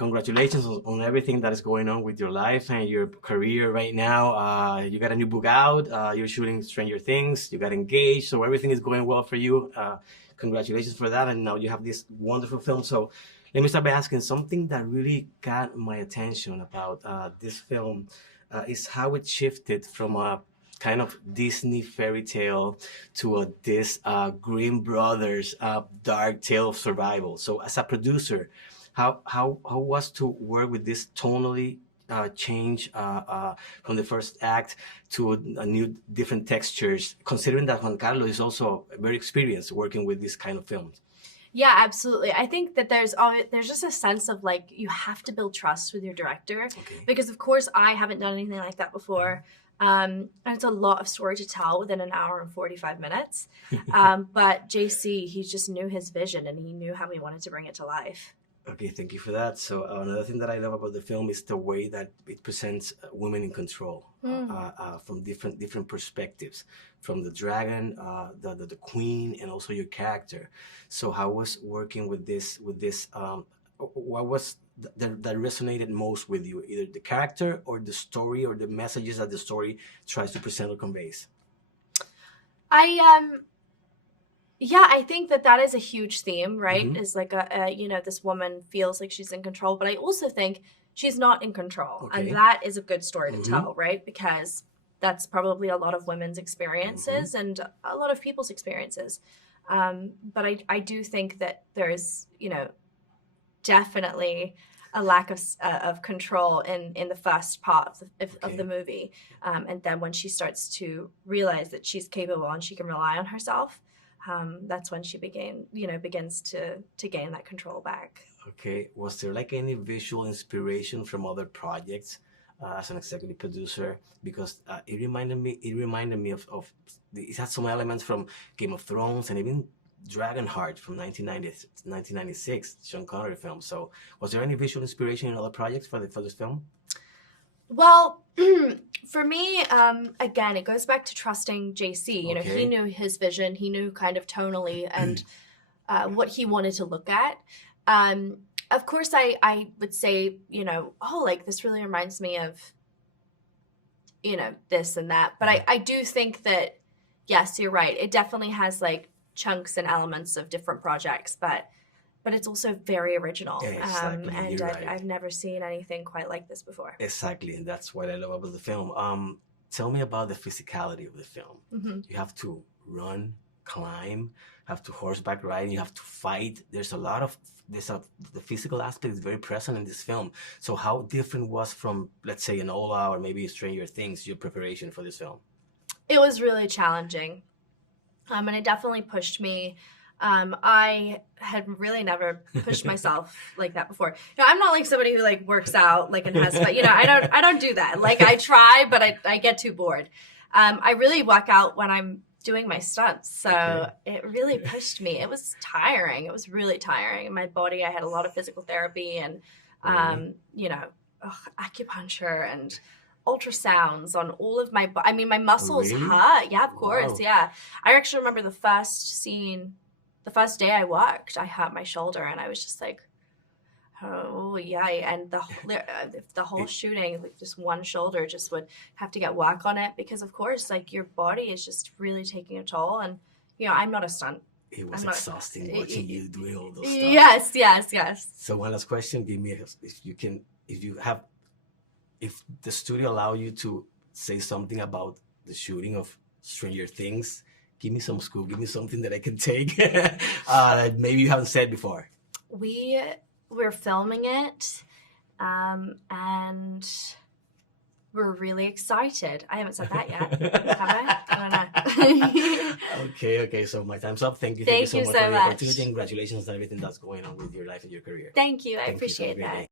congratulations on everything that is going on with your life and your career right now. You got a new book out. You're shooting Stranger Things. You got engaged, so everything is going well for you. Congratulations for that. And now you have this wonderful film. So let me start by asking something that really got my attention about this film is how it shifted from a kind of Disney fairy tale to this Grimm Brothers dark tale of survival. So as a producer, how was to work with this tonally change from the first act to a new different textures, considering that Juan Carlos is also very experienced working with this kind of films? Yeah, absolutely. I think that there's just a sense of like you have to build trust with your director, because of course I haven't done anything like that before. And it's a lot of story to tell within an hour and 45 minutes. But JC, he just knew his vision and he knew how he wanted to bring it to life. Okay, thank you for that. So another thing that I love about the film is the way that it presents women in control from different perspectives, from the dragon, the queen, and also your character. So how was working with this? What was that resonated most with you, either the character or the story or the messages that the story tries to present or conveys? Yeah, I think that is a huge theme, right? Is like this woman feels like she's in control, but I also think she's not in control. And that is a good story to tell, right? Because that's probably a lot of women's experiences and a lot of people's experiences. But I do think that there's, definitely a lack of control in the first part of the movie. And then when she starts to realize that she's capable and she can rely on herself, that's when she begins to gain that control back. Okay. Was there like any visual inspiration from other projects as an executive producer? Because it reminded me of it had some elements from Game of Thrones and even Dragonheart from 1996, Sean Connery film. So was there any visual inspiration in other projects for this film? Well, for me, again, it goes back to trusting JC. He knew his vision. He knew kind of tonally and what he wanted to look at. Of course, I would say, like this really reminds me of, this and that. But I do think that, yes, you're right. It definitely has like chunks and elements of different projects, but it's also very original. Yeah, exactly. And I've never seen anything quite like this before. Exactly, and that's what I love about the film. Tell me about the physicality of the film. You have to run, climb, have to horseback ride, you have to fight. There's a lot of the physical aspect is very present in this film. So how different was from, let's say, an Ola or maybe Stranger Things, your preparation for this film? It was really challenging. And it definitely pushed me. I had really never pushed myself like that before. I'm not like somebody who like works out like and has, but I don't do that. Like I try, but I get too bored. I really work out when I'm doing my stunts. So it really pushed me. It was tiring. It was really tiring. My body, I had a lot of physical therapy and, acupuncture and ultrasounds on all of my, my muscles hurt. Yeah, of course. Wow. Yeah. I actually remember the first day I worked, I hurt my shoulder and I was just like, oh yeah. And the whole shooting, like just one shoulder just would have to get work on it because of course, like your body is just really taking a toll. And, I'm not a stunt. It was exhausting watching you doing all those stuff. Yes. So one last question, give me, if the studio allow you to say something about the shooting of Stranger Things, give me some scoop, give me something that I can take. Maybe you haven't said before. We're filming it, and we're really excited. I haven't said that yet, have I? I don't know. Okay. So my time's up. Thank you so much for the opportunity. Congratulations on everything that's going on with your life and your career. Thank you. I appreciate that.